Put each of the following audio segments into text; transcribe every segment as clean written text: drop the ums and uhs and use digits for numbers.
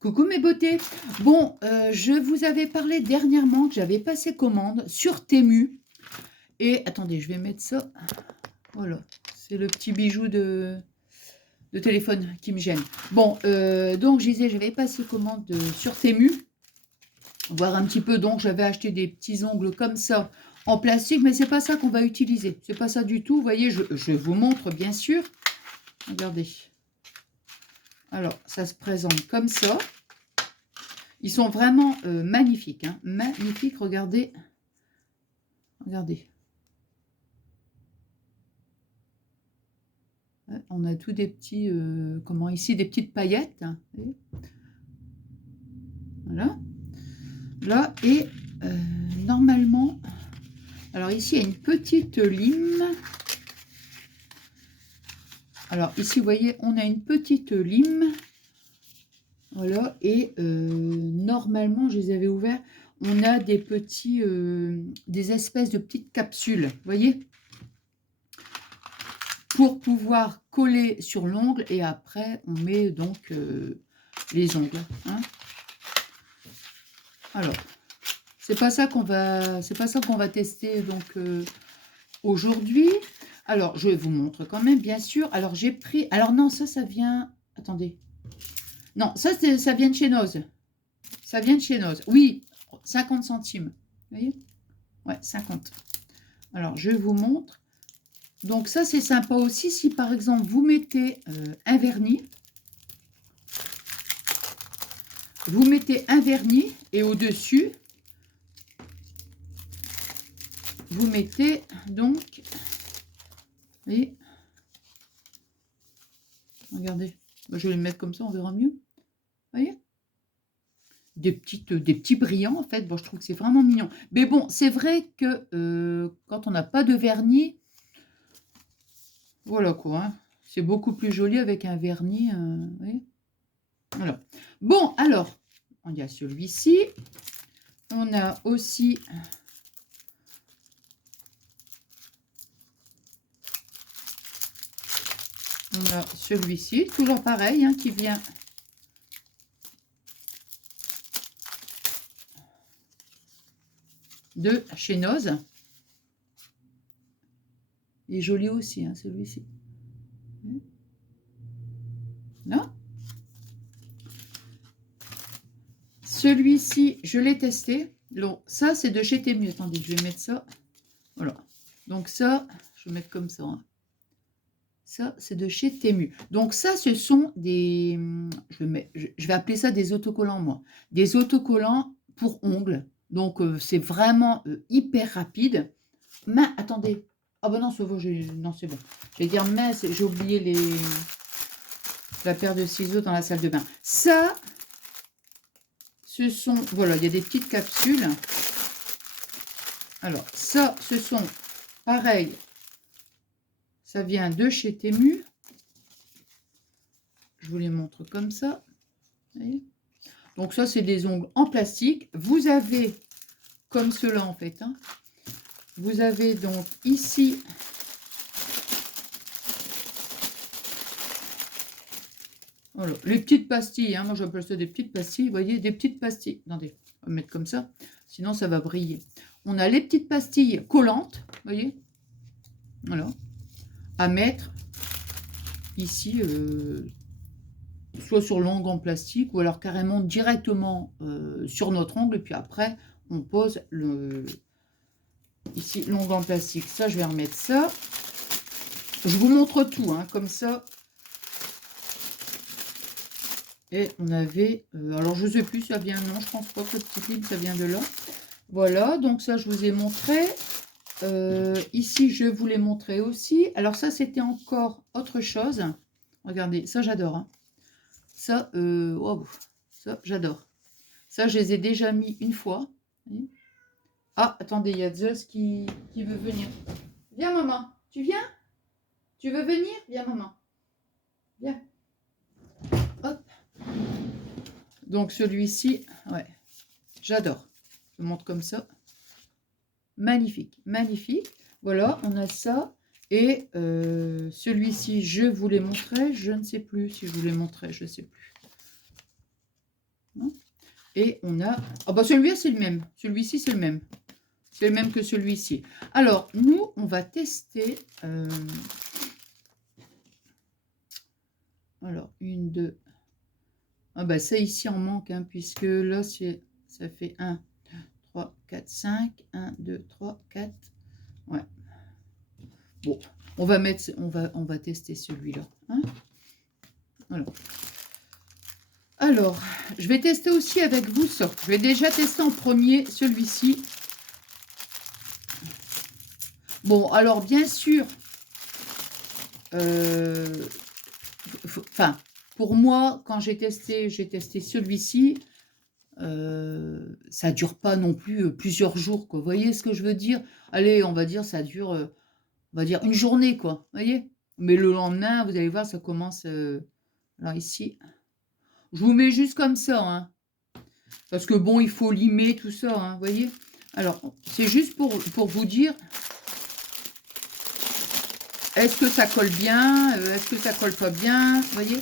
Coucou mes beautés. Bon, je vous avais parlé dernièrement que j'avais passé commande sur Temu et attendez, je vais mettre ça. Voilà, c'est le petit bijou de téléphone qui me gêne. Bon, donc je disais, j'avais passé commande sur Temu, voir un petit peu. Donc j'avais acheté des petits ongles comme ça en plastique, mais c'est pas ça qu'on va utiliser. C'est pas ça du tout. Vous voyez, je vous montre bien sûr. Regardez. Alors, ça se présente comme ça. Ils sont vraiment magnifiques, hein. Magnifiques, regardez. Regardez. Ouais, on a tous des petits, comment ici, des petites paillettes. Hein, voilà. Là, et normalement, alors ici, il y a une petite lime. Alors ici, vous voyez, on a une petite lime. Voilà, et normalement, je les avais ouverts. On a des petits, des espèces de petites capsules, vous voyez, pour pouvoir coller sur l'ongle et après on met donc les ongles. Hein. Alors, c'est pas ça qu'on va tester donc aujourd'hui. Alors, je vous montre quand même, bien sûr. Alors, j'ai pris. Alors non, ça vient. Attendez. Non, ça vient de chez Noz. Ça vient de chez Noz. Oui, 50 centimes. Vous voyez? Ouais, 50. Alors, je vous montre. Donc ça, c'est sympa aussi si, par exemple, vous mettez un vernis. Vous mettez un vernis et au-dessus, vous mettez donc... Et regardez, je vais le mettre comme ça, on verra mieux. Vous voyez? Des petits brillants, en fait. Bon, je trouve que c'est vraiment mignon. Mais bon, c'est vrai que quand on n'a pas de vernis, voilà quoi. Hein, c'est beaucoup plus joli avec un vernis. Vous voyez? Voilà. Bon, alors, il y a celui-ci. On a aussi... On a celui-ci, toujours pareil, hein, qui vient... de chez Noz. Il est joli aussi, hein, celui-ci. Là. Celui-ci, je l'ai testé. Donc, ça, c'est de chez Temu. Attendez, je vais mettre ça. Voilà. Donc, ça, je vais mettre comme ça. Hein. Ça, c'est de chez Temu. Donc, ça, ce sont des... Je vais appeler ça des autocollants, moi. Des autocollants pour ongles. Donc, c'est vraiment hyper rapide. Mais, attendez. Ah ben non, non, c'est bon. Je vais dire, mais j'ai oublié la paire de ciseaux dans la salle de bain. Ça, ce sont... Voilà, il y a des petites capsules. Alors, ça, ce sont... Pareil, ça vient de chez Temu. Je vous les montre comme ça. Vous voyez? Donc ça, c'est des ongles en plastique. Vous avez, comme cela en fait, hein, vous avez donc ici... Voilà, les petites pastilles, hein, moi j'appelle ça des petites pastilles, vous voyez, des petites pastilles. Attendez, on va mettre comme ça, sinon ça va briller. On a les petites pastilles collantes, vous voyez, voilà, à mettre ici, soit sur l'ongle en plastique, ou alors carrément directement sur notre ongle, et puis après, on pose ici l'ongle en plastique. Ça, je vais remettre ça. Je vous montre tout, hein, comme ça. Et on avait, alors je ne sais plus, ça vient, non, je pense pas que cette petite ligne, ça vient de là. Voilà, donc ça, je vous ai montré. Ici, je vous l'ai montré aussi. Alors ça, c'était encore autre chose. Regardez, ça, j'adore. Hein. Ça, wow, ça, j'adore. Ça, je les ai déjà mis une fois. Ah, attendez, il y a Zeus qui veut venir. Viens, maman. Tu viens? Tu veux venir? Viens, maman. Viens. Hop. Donc, celui-ci, ouais, j'adore. Je vous montre comme ça. Magnifique, magnifique. Voilà, on a ça. Et celui-ci, je vous l'ai montré. Je ne sais plus si je vous l'ai montré, je ne sais plus. Et on a... Ah bah celui-là, c'est le même. Celui-ci, c'est le même. C'est le même que celui-ci. Alors, nous, on va tester... Alors, une, deux... Ah bah ça, ici, en manque, hein, puisque là, ça fait 1, 3, 4, 5. 1, 2, 3, 4. Ouais. Bon, on va tester celui-là. Hein, alors, je vais tester aussi avec vous ça. Je vais déjà tester en premier celui-ci. Bon, alors bien sûr, enfin, pour moi, quand j'ai testé celui-ci, ça dure pas non plus plusieurs jours, quoi. Vous voyez ce que je veux dire? Allez, on va dire, ça dure, on va dire une journée, quoi. Vous voyez? Mais le lendemain, vous allez voir, ça commence... alors ici, je vous mets juste comme ça, hein, parce que bon, il faut limer tout ça, hein, vous voyez? Alors, c'est juste pour vous dire, est-ce que ça colle bien? Est-ce que ça colle pas bien? Vous voyez?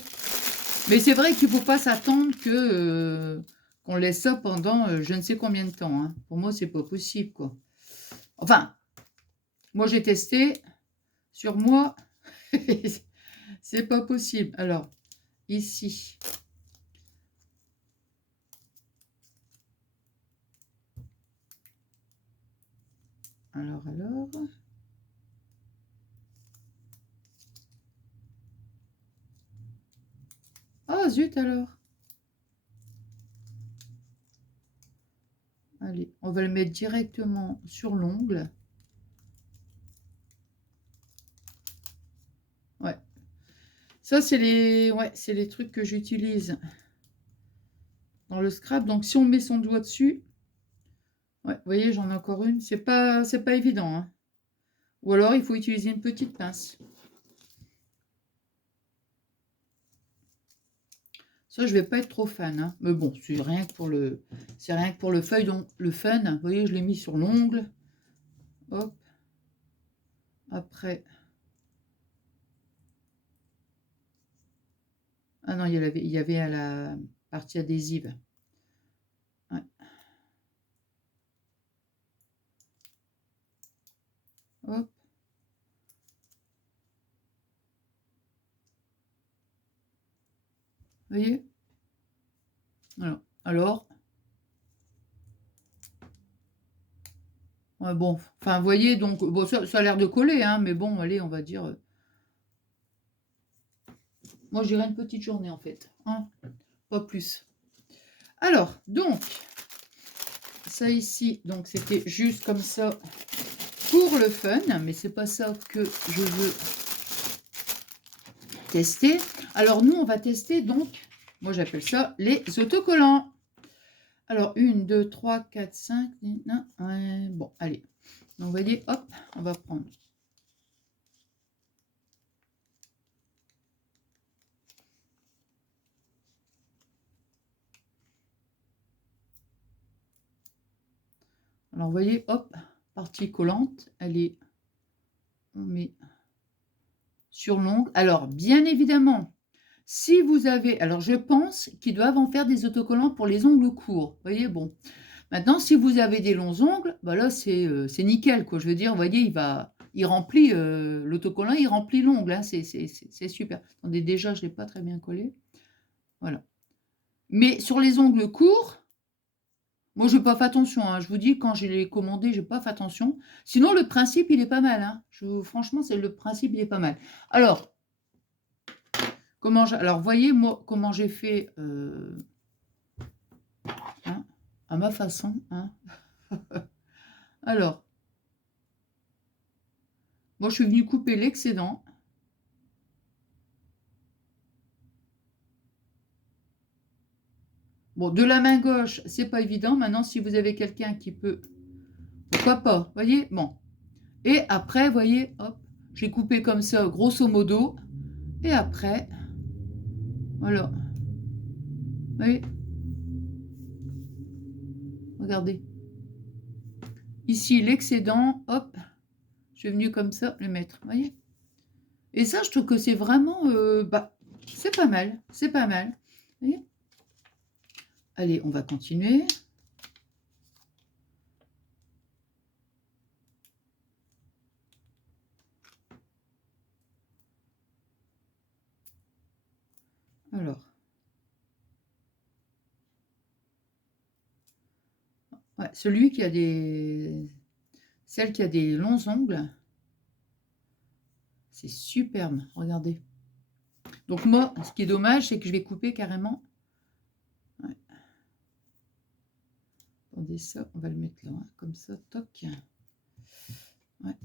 Mais c'est vrai qu'il ne faut pas s'attendre que qu'on laisse ça pendant je ne sais combien de temps. Hein. Pour moi, c'est pas possible, quoi. Enfin, moi, j'ai testé. Sur moi, c'est pas possible. Alors, ici. Alors. Ah, zut alors. Allez, on va le mettre directement sur l'ongle. Ouais. Ça, c'est les trucs que j'utilise dans le scrap. Donc, si on met son doigt dessus, ouais, vous voyez, j'en ai encore une. C'est pas évident. Hein. Ou alors, il faut utiliser une petite pince. Ça, je vais pas être trop fan. Hein. Mais bon, c'est rien que pour le feuille, donc le fun. Vous voyez, je l'ai mis sur l'ongle. Hop. Après. Ah non, il y avait à la partie adhésive. Ouais. Hop. Vous voyez? Alors. Ouais, bon, enfin, vous voyez, donc, bon, ça a l'air de coller, hein, mais bon, allez, on va dire... moi, je dirais une petite journée, en fait. Hein, pas plus. Alors, donc, ça ici, donc, c'était juste comme ça pour le fun, mais c'est pas ça que je veux tester. Alors, nous, on va tester, donc, moi, j'appelle ça les autocollants. Alors, 1, 2, 3, 4, 5... ouais, bon, allez. Donc, vous voyez, hop, on va prendre... Alors, vous voyez, hop, partie collante, elle est... on met sur l'ongle. Alors, bien évidemment, si vous avez... alors, je pense qu'ils doivent en faire des autocollants pour les ongles courts. Vous voyez, bon. Maintenant, si vous avez des longs ongles, bah là, c'est nickel, quoi. Je veux dire, vous voyez, il remplit, l'autocollant, il remplit l'ongle. Hein, c'est super. Attendez, déjà, je ne l'ai pas très bien collé. Voilà. Mais sur les ongles courts, moi, je n'ai pas fait attention. Hein. Je vous dis, quand je l'ai commandé, je n'ai pas fait attention. Sinon, le principe, il est pas mal. Hein. Franchement, le principe, il est pas mal. Alors, alors, voyez, moi, comment j'ai fait hein, à ma façon. Hein. Alors, moi, je suis venue couper l'excédent. Bon, de la main gauche, c'est pas évident. Maintenant, si vous avez quelqu'un qui peut... pourquoi pas, vous voyez. Bon. Et après, vous voyez, hop, j'ai coupé comme ça, grosso modo. Et après, voilà. Vous voyez. Regardez. Ici, l'excédent, hop, je suis venue comme ça le mettre, vous voyez. Et ça, je trouve que c'est vraiment... bah, c'est pas mal, c'est pas mal. Vous voyez. Allez, on va continuer. Alors, ouais, celui qui a des... Celle qui a des longs ongles, c'est superbe, regardez. Donc moi, ce qui est dommage, c'est que je vais couper carrément. Ouais. Attendez ça, on va le mettre là, hein, comme ça, toc. Ouais.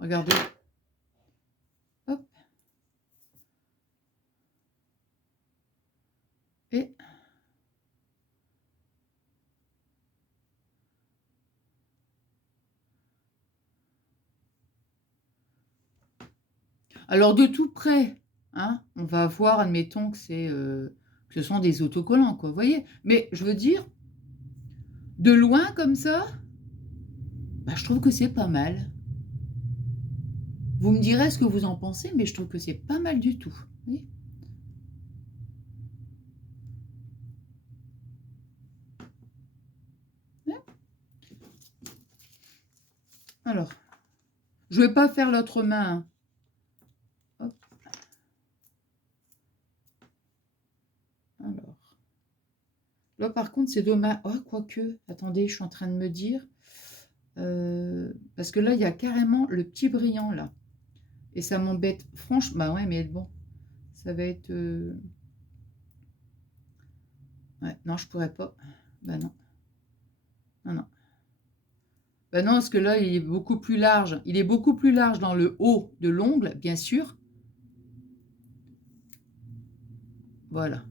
Regardez. Hop. Et alors de tout près, hein, on va voir, admettons que que ce sont des autocollants, quoi, vous voyez. Mais je veux dire, de loin comme ça, bah, je trouve que c'est pas mal. Vous me direz ce que vous en pensez, mais je trouve que c'est pas mal du tout. Oui. Ouais. Alors, je vais pas faire l'autre main. Hein. Hop. Alors, là par contre c'est dommage. Oh, quoique, attendez, je suis en train de me dire. Parce que là, il y a carrément le petit brillant là. Et ça m'embête. Franchement, bah ouais, mais bon, ça va être... Ouais, non, je pourrais pas. Bah non. Non, non. Bah non, parce que là, il est beaucoup plus large. Il est beaucoup plus large dans le haut de l'ongle, bien sûr. Voilà.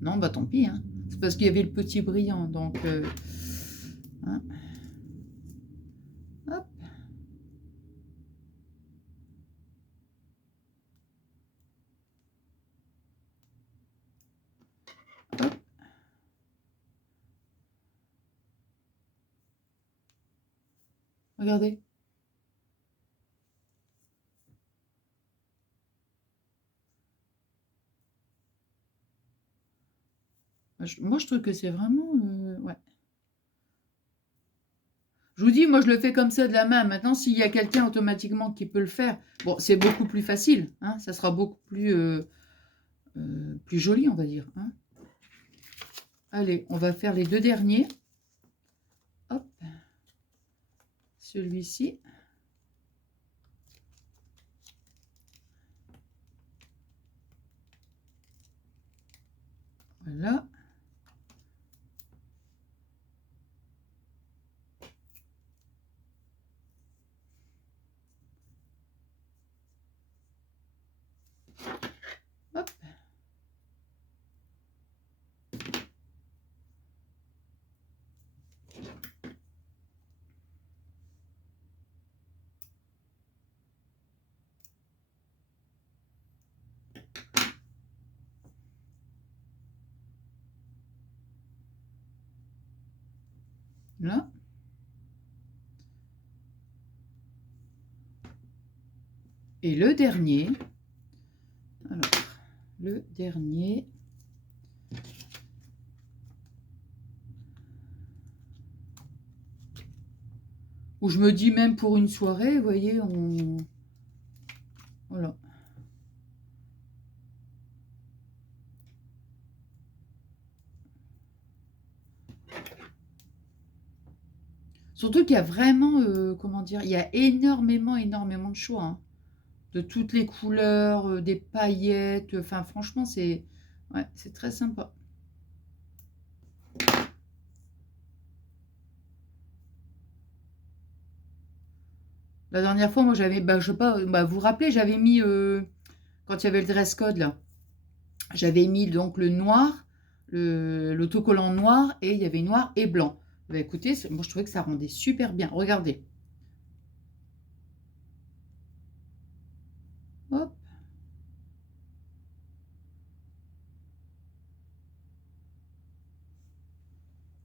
Non, bah tant pis. Hein. C'est parce qu'il y avait le petit brillant. Donc, hein. Hop. Hop. Regardez. Moi, je trouve que c'est vraiment... ouais. Je vous dis, moi, je le fais comme ça de la main. Maintenant, s'il y a quelqu'un automatiquement qui peut le faire, bon, c'est beaucoup plus facile. Hein, ça sera beaucoup plus joli, on va dire. Hein. Allez, on va faire les deux derniers. Hop. Celui-ci. Voilà. Hop. Là. Et le dernier. Alors, le dernier. Où je me dis même pour une soirée, vous voyez, on... Voilà. Surtout qu'il y a vraiment, comment dire, il y a énormément de choix. Hein. De toutes les couleurs, des paillettes. Enfin, franchement, c'est ouais, c'est très sympa. La dernière fois, moi, j'avais, bah, je sais pas, bah, vous vous rappelez, j'avais mis, quand il y avait le dress code, là, j'avais mis donc le noir, l'autocollant noir, et il y avait noir et blanc. Bah, écoutez, moi, je trouvais que ça rendait super bien. Regardez. Hop.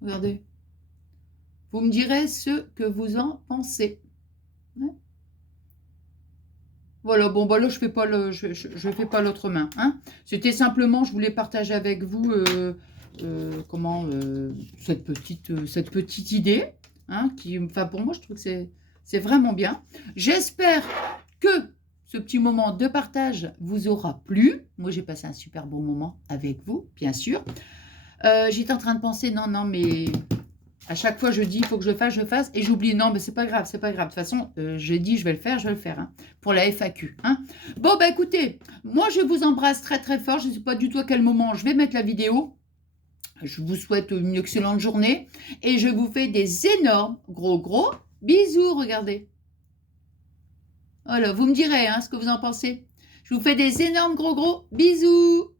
Regardez. Vous me direz ce que vous en pensez. Ouais. Voilà, bon, bah là, je fais pas je fais pas l'autre main. Hein. C'était simplement, je voulais partager avec vous cette petite idée. Hein, enfin, pour moi, je trouve que c'est vraiment bien. J'espère que ce petit moment de partage vous aura plu. Moi, j'ai passé un super bon moment avec vous, bien sûr. J'étais en train de penser, non, mais à chaque fois, je dis, il faut que je le fasse, et j'oublie. Non, mais c'est pas grave, c'est pas grave. De toute façon, je dis, je vais le faire, hein, pour la FAQ. Hein. Bon, bah écoutez, moi, je vous embrasse très, très fort. Je ne sais pas du tout à quel moment je vais mettre la vidéo. Je vous souhaite une excellente journée, et je vous fais des énormes, gros bisous, regardez. Voilà, vous me direz hein, ce que vous en pensez. Je vous fais des énormes, gros bisous.